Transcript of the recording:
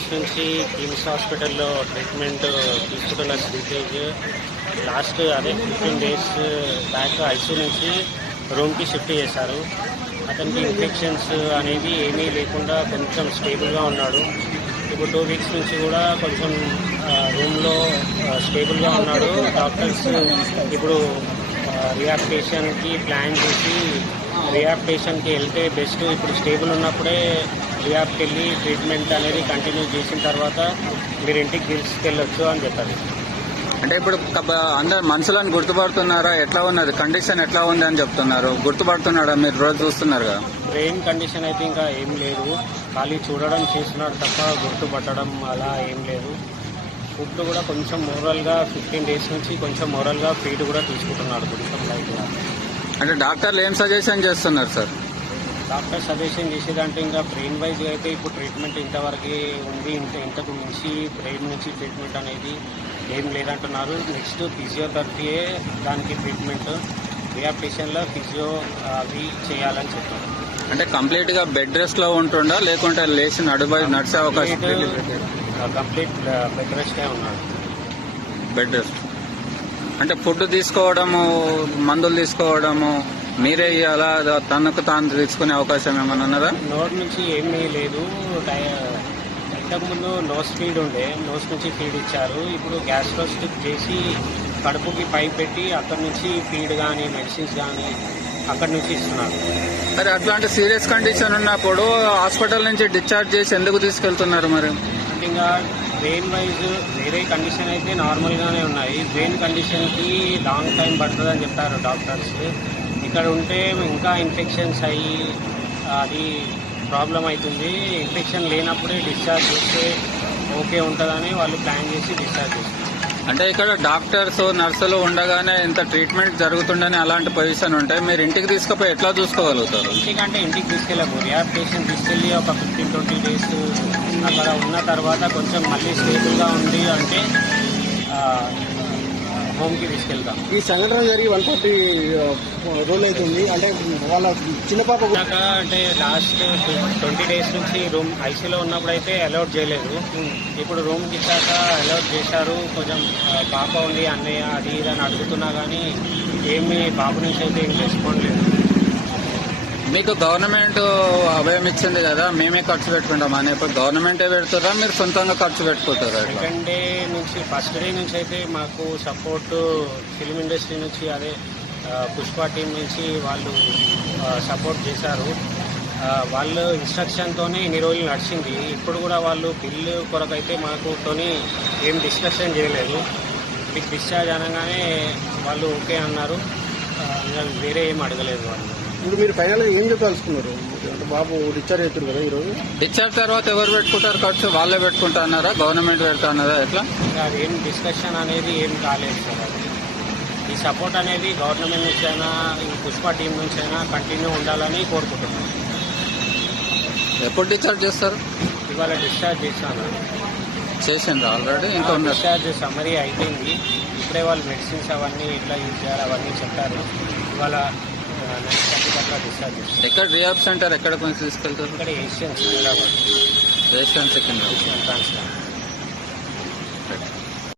Days నుంచి కిమ్స్ హాస్పిటల్లో treatment తీసుకుంటున్న Sritej last 15 days back ICU నుంచి రూమ్కి షిఫ్ట్ చేశారు. అతనికి ఇన్ఫెక్షన్స్ అనేది ఏమీ లేకుండా కొంచెం స్టేబుల్గా ఉన్నాడు. ఇప్పుడు 2 వీక్స్ నుంచి కూడా కొంచెం రూమ్లో స్టేబుల్గా ఉన్నాడు. డాక్టర్స్ ఇప్పుడు రిహాబిలిటేషన్కి ప్లాన్ చేసి రిహాబిలిటేషన్కి వెళ్తే బెస్ట్. ఇప్పుడు స్టేబుల్ ఉన్నప్పుడే రిహాబ్కి వెళ్ళి ట్రీట్మెంట్ అనేది కంటిన్యూ చేసిన తర్వాత మీరు ఇంటికి తీసుకెళ్ళొచ్చు అని చెప్పారు. అంటే ఇప్పుడు అందరు మనుషులను గుర్తుపడుతున్నారా? ఎట్లా ఉన్నది కండిషన్, ఎట్లా ఉంది అని చెప్తున్నారు. గుర్తుపడుతున్నాడా? మీరు రోజు చూస్తున్నారు కదా. బ్రెయిన్ కండిషన్ అయితే ఇంకా ఏం లేదు, ఖాళీ చూడడం చేస్తున్నాడు తప్ప గుర్తుపట్టడం అలా ఏం లేదు. ఫుడ్ కూడా కొంచెం మోరల్గా 15 డేస్ నుంచి కొంచెం మోరల్గా ఫీడ్ కూడా తీసుకుంటున్నాడు కొంచెం లైట్గా. అంటే డాక్టర్లు ఏం సజెషన్ చేస్తున్నారు సార్? డాక్టర్ సజెషన్ చేసేదంటే ఇంకా బ్రెయిన్ వైజ్గా అయితే ఇప్పుడు ట్రీట్మెంట్ ఇంతవరకు ఉంది, ఇంతకు మించి బ్రెయిన్ నుంచి ట్రీట్మెంట్ అనేది ఏం లేదంటున్నారు. నెక్స్ట్ ఫిజియోథెరపీయే దానికి ట్రీట్మెంట్. రిహాబిలిటేషన్లో ఫిజియో అవి చేయాలని చెప్పారు. అంటే కంప్లీట్గా బెడ్ రెస్ట్లో ఉంటుండా లేకుంటే లేచి నడిచే అవకాశం? కంప్లీట్ బెడ్ రెస్టే ఉన్నాడు. బెడ్ రెస్ట్ అంటే ఫుడ్ తీసుకోవడము, మందులు తీసుకోవడము మీరే ఇవ్వాలా? తనకు తాను తీసుకునే అవకాశం ఏమైనా ఉన్నదా? నోట్ నుంచి ఏమీ లేదు. ఇంతకుముందు నోస్ ఫీడ్ ఉండే, నోస్ నుంచి ఫీడ్ ఇచ్చారు. ఇప్పుడు గ్యాస్ట్రో స్ట్రిప్ చేసి కడుపుకి పైప్ పెట్టి అక్కడి నుంచి ఫీడ్ కానీ మెడిసిన్స్ కానీ అక్కడి నుంచి ఇస్తున్నారు. మరి అట్లాంటి సీరియస్ కండిషన్ ఉన్నప్పుడు హాస్పిటల్ నుంచి డిశ్చార్జ్ చేసి ఎందుకు తీసుకెళ్తున్నారు? మరి ఇంకా బ్రెయిన్ వైజ్ వేరే కండిషన్ అయితే నార్మల్గానే ఉన్నాయి. బ్రెయిన్ కండిషన్కి లాంగ్ టైం పడుతుందని చెప్పారు డాక్టర్స్. ఇక్కడ ఉంటే ఇంకా ఇన్ఫెక్షన్స్ అయ్యి అది ప్రాబ్లం అవుతుంది. ఇన్ఫెక్షన్ లేనప్పుడే డిశ్చార్జ్ చేస్తే ఓకే ఉంటుందని వాళ్ళు ప్లాన్ చేసి డిశ్చార్జ్ చేస్తారు. అంటే ఇక్కడ డాక్టర్స్ నర్సులు ఉండగానే ఇంత ట్రీట్మెంట్ జరుగుతుండని అలాంటి పొజిషన్ ఉంటే మీరు ఇంటికి తీసుకుపోయి ఎట్లా చూసుకోగలుగుతారు? ఇంటికంటే ఇంటికి తీసుకెళ్ళము. రిహాబిలిటేషన్ తీసుకెళ్ళి ఒక 15-20 డేస్ అక్కడ ఉన్న తర్వాత కొంచెం మళ్ళీ స్టేబుల్గా ఉంది అంటే హోమ్కి తీసుకెళ్తాం. ఈ సంఘటన జరిగి 140 రోజులు అవుతుంది. అంటే వాళ్ళ చిన్న పాప అంటే లాస్ట్ 20 డేస్ నుంచి రూమ్ ఐసీలో ఉన్నప్పుడు అయితే అలౌట్ చేయలేదు. ఇప్పుడు రూమ్కి ఇచ్చాక అలౌట్ చేశారు. కొంచెం పాప ఉంది అన్నయ్య అది ఇది అని అడుగుతున్నా కానీ ఏమీ పాప నుంచి అయితే ఏం రెస్పాండ్ లేదు. మీకు గవర్నమెంట్ అభయం ఇచ్చింది కదా, మేమే ఖర్చు పెట్టుకుంటాం అని. ఇప్పుడు గవర్నమెంటే పెడుతారా, మీరు సొంతంగా ఖర్చు పెట్టుకుంటారా? సెకండ్ డే నుంచి ఫస్ట్ డే నుంచి అయితే మాకు సపోర్ట్ ఫిలిం ఇండస్ట్రీ నుంచి అదే పుష్ప టీం నుంచి వాళ్ళు సపోర్ట్ చేశారు. వాళ్ళు ఇన్స్ట్రక్షన్తోనే ఇన్ని రోజులు నడిచింది. ఇప్పుడు కూడా వాళ్ళు బిల్లు కొరకైతే మాకుతోని ఏం డిస్కషన్ చేయలేదు. మీకు డిశ్చార్జ్ అనగానే వాళ్ళు ఓకే అన్నారు. వేరే ఏం అడగలేదు వాళ్ళు. ఇప్పుడు మీరు ఫైనల్గా ఏం చెప్పాల్సుకున్నారు? అంటే బాబు డిశ్చార్జ్ అవుతారు కదా ఈరోజు. డిశ్చార్జ్ తర్వాత ఎవరు పెట్టుకుంటారు ఖర్చు? వాళ్ళే పెట్టుకుంటా అన్నారా, గవర్నమెంట్ పెడతా అన్నారా, ఎట్లా? అదేం డిస్కషన్ అనేది ఏం కాలేదు సార్. అది ఈ సపోర్ట్ అనేది గవర్నమెంట్ నుంచి అయినా ఈ పుష్ప టీం నుంచి అయినా కంటిన్యూ ఉండాలని కోరుకుంటున్నాను. ఎప్పుడు డిశ్చార్జ్ చేస్తారు? ఇవాళ డిశ్చార్జ్ చేశాను. చేసిండ్రు ఆల్రెడీ? ఇంకా డిశ్చార్జ్ సమ్మరీ అయిపోయింది. ఇప్పుడే వాళ్ళు మెడిసిన్స్ అవన్నీ ఎట్లా యూజ్ చేయాలి అవన్నీ చెప్పారు. ఇవాళ 9:30 డిశ్చార్జ్ చేస్తారు. ఎక్కడ రిహాబ్ సెంటర్ ఎక్కడ కొంచెం తీసుకెళ్తారు? ఇక్కడ Asian Secunderabad. Asian Secunderabad. Asian transplant.